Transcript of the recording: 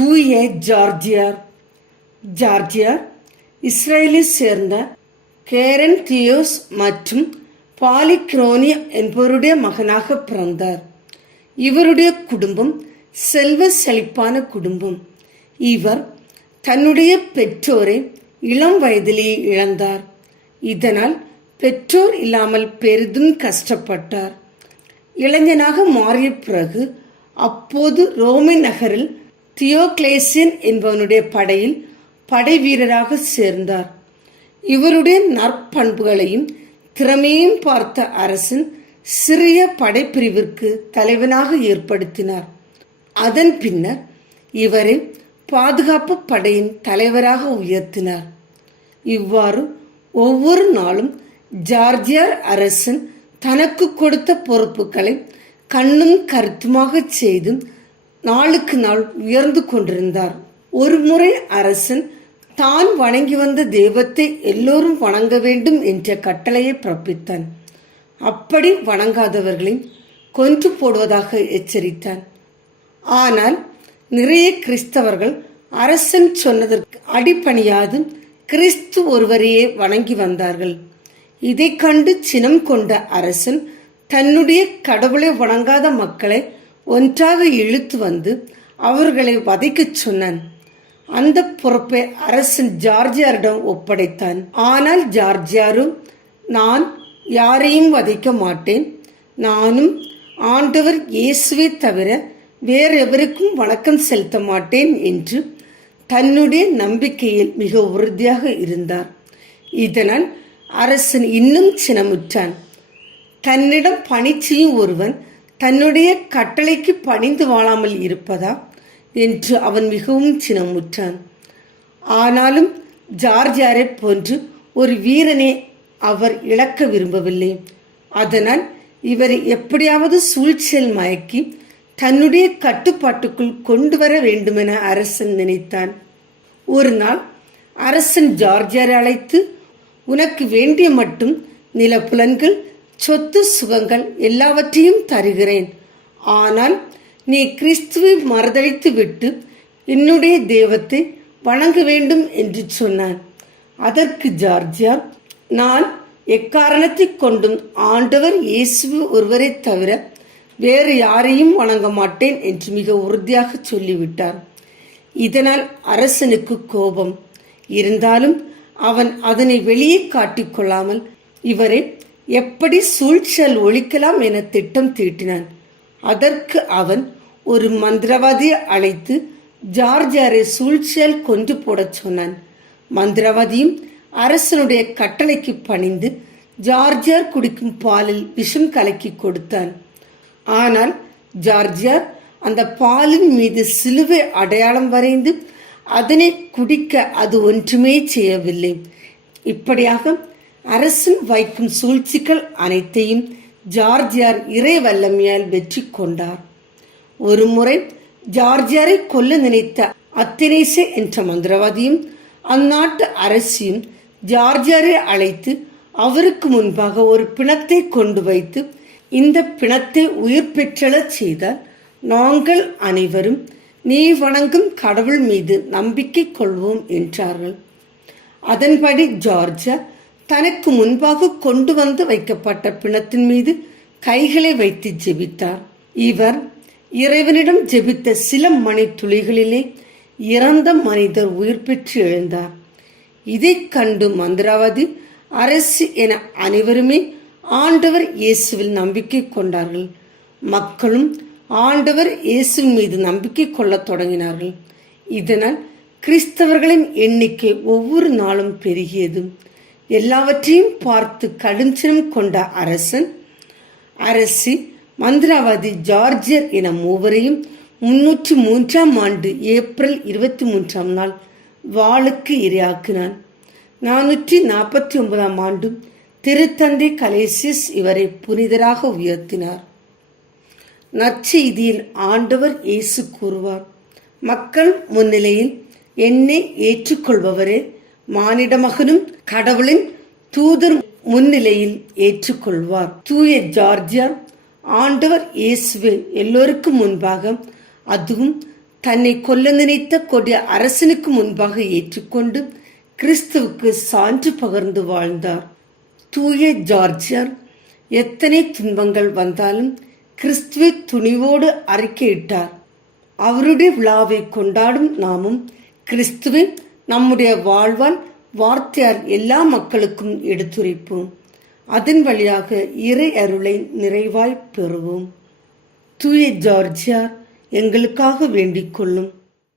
தூய ஜார்ஜியார். ஜார்ஜியார் இஸ்ரேலை சேர்ந்த கேரன் தியோஸ் மற்றும் பாலிக்ரோனியா என்பவருடைய மகனாக பிறந்தார். இவருடைய குடும்பம் செல்வ செழிப்பான குடும்பம். இவர் தன்னுடைய பெற்றோரை இளம் வயதிலேயே இழந்தார். இதனால் பெற்றோர் இல்லாமல் பெரிதும் கஷ்டப்பட்டார். இளைஞனாக மாறிய பிறகு அப்போது ரோமை நகரில் தியோக்ளேசியன் என்பவனுடைய படையில் படை வீரராக சேர்ந்தார். இவருடைய நற்பண்புகளையும் திறமையும் பார்த்த அரசன் சிறிய படைப்பிரிவிற்கு தலைவனாக ஏற்படுத்தினார். அதன் பின்னர் இவரை பாதுகாப்பு படையின் தலைவராக உயர்த்தினார். இவ்வாறு ஒவ்வொரு நாளும் ஜார்ஜியார் அரசன் தனக்கு கொடுத்த பொறுப்புகளை கண்ணும் கருத்துமாக செய்து நாளுக்கு நாள் உயர்ந்து கொண்டிருந்தார். ஒரு முறை அரசன் தான் வணங்கி வந்த தெய்வத்தை எல்லோரும் வணங்க வேண்டும் என்ற கட்டளையை பிறப்பித்தான். அப்படி வணங்காதவர்களை கொன்று போடுவதாக எச்சரித்தான். ஆனால் நிறைய கிறிஸ்தவர்கள் அரசன் சொன்னதற்கு அடிபணியாது கிறிஸ்து ஒருவரையே வணங்கி வந்தார்கள். இதை கண்டு சினம் கொண்ட அரசன் தன்னுடைய கடவுளை வணங்காத மக்களை ஒன்றாக இழுத்து வந்து அவர்களை வதைக்கச் சொன்னான். அந்த பொறுப்பை அரசன் ஜார்ஜியாரிடம் ஒப்படைத்தான். ஆனால் ஜார்ஜியாரும், நான் யாரையும் வதைக்க மாட்டேன், நானும் ஆண்டவர் இயேசுவை தவிர வேறெவருக்கும் வணக்கம் செலுத்த மாட்டேன் என்று தன்னுடைய நம்பிக்கையில் மிக உறுதியாக இருந்தார். இதனால் அரசன் இன்னும் சினமுற்றான். தன்னிடம் பணி செய்யும் ஒருவன் தன்னுடைய கட்டளைக்கு பணிந்து வாழாமல் இருப்பதா என்று அவன் மிகவும் சினமுற்றான். ஆனாலும் ஜார்ஜியாரை போன்று ஒரு வீரனை அவர் இழக்க விரும்பவில்லை. அதனால் இவரை எப்படியாவது சூழ்ச்சியில் மயக்கி தன்னுடைய கட்டுப்பாட்டுக்குள் கொண்டு வர வேண்டுமென அரசன் நினைத்தான். ஒரு நாள் அரசன் ஜார்ஜியாரை அழைத்து, உனக்கு வேண்டிய மட்டும் நிலப்புலன்கள், சொத்து சுகங்கள் எல்லாவற்றையும் தருகிறேன். ஆனால் நீ கிறிஸ்துவை மறுதளித்து விட்டு என்னுடைய தெய்வத்தை வணங்க வேண்டும் என்று சொன்னான். அதற்கு ஜார்ஜியார், நான் எக்காரணத்தை கொண்டும் ஆண்டவர் இயேசு ஒருவரை தவிர வேறு யாரையும் வணங்க மாட்டேன் என்று மிக உறுதியாக சொல்லிவிட்டார். இதனால் அரசனுக்கு கோபம். இருந்தாலும் அவன் அதனை வெளியே காட்டிக்கொள்ளாமல் இவரை எப்படி சூழ்ச்சியால் ஒழிக்கலாம் என திட்டம் தீட்டினான். அதற்கு அவன் ஒரு மந்திரவாதியை அழைத்து ஜார்ஜியாரை சூழ்ச்சியால் கொன்று போடச் சொன்னான். மந்திரவாதியும் அரசனுடைய கட்டளைக்கு பணிந்து ஜார்ஜியார் குடிக்கும் பாலில் விஷம் கலக்கி கொடுத்தான். ஆனால் ஜார்ஜியார் அந்த பாலின் மீது சிலுவை அடையாளம் வரைந்து அதனை குடிக்க அது ஒன்றுமே செய்யவில்லை. இப்படியாக அரசன் வைக்கும் சூழ்ச்சிகள் அனைத்தையும் ஜார்ஜியார் இறை வல்லமையால் வெற்றி கொண்டார். ஒரு முறை ஜார்ஜியாரை கொல்ல நினைத்த அத்தனேசே என்ற மந்திரவாதியும் அந்நாட்டு அரசியும் ஜார்ஜியாரை அழைத்து அவருக்கு முன்பாக ஒரு பிணத்தை கொண்டு வைத்து, இந்த பிணத்தை உயிர் பெற்றெழச் செய்தால் நாங்கள் அனைவரும் நீ வணங்கும் கடவுள் மீது நம்பிக்கை கொள்வோம் என்றார்கள். அதன்படி ஜார்ஜியார் தனக்கு முன்பாக கொண்டு வந்து வைக்கப்பட்ட பிணத்தின் மீது கைகளை வைத்து ஜெபித்தார். இவர் இறைவனிடம் ஜெபித்த சில மணி துளிகளிலே இறந்த மனிதர் உயிர் பெற்று எழுந்தார். இதை கண்டு மந்திரவாதி, அரசு என அனைவருமே ஆண்டவர் இயேசுவில் நம்பிக்கை கொண்டார்கள். மக்களும் ஆண்டவர் இயேசுவின் மீது நம்பிக்கை கொள்ளத் தொடங்கினார்கள். இதனால் கிறிஸ்தவர்களின் எண்ணிக்கை ஒவ்வொரு நாளும் பெருகியது. எல்லாவற்றையும் பார்த்து கடுஞ்சினம் கொண்ட அரசன், அரசி, மந்திரவாதி ஜார்ஜியர் என மூவரையும் 303 ஆண்டு ஏப்ரல் 23 நாள் வாளுக்கு இரையாக்கினான். 449 ஆண்டு திருத்தந்தை கலேசியஸ் இவரை புனிதராக உயர்த்தினார். நற்செய்தியில் ஆண்டவர் இயேசு கூறுவார், மக்கள் முன்னிலையில் என்னை ஏற்றுக்கொள்பவரே மானிட மகனும் கடவுளின் தூதர் முன்னிலையில் ஏற்றுக்கொள்வார். தூய ஜார்ஜியார் ஆண்டவர் இயேசுவை எல்லோருக்கும் முன்பாக, அதுவும் தன்னை கொல்ல நினைத்த கொடிய அரசனுக்கு முன்பாக ஏற்றுக்கொண்டு கிறிஸ்துவுக்கு சான்று பகர்ந்து வாழ்ந்தார். தூய ஜார்ஜியார் எத்தனை துன்பங்கள் வந்தாலும் கிறிஸ்துவை துணிவோடு அறிக்கையிட்டார். அவருடைய விழாவை கொண்டாடும் நாமும் கிறிஸ்துவை நம்முடைய வாழ்வால் வார்த்தையால் எல்லா மக்களுக்கும் எடுத்துரைப்போம். அதன் வழியாக இறை அருளை நிறைவாய் பெறுவோம். தூய ஜார்ஜியார் எங்களுக்காக வேண்டிக் கொள்ளும்.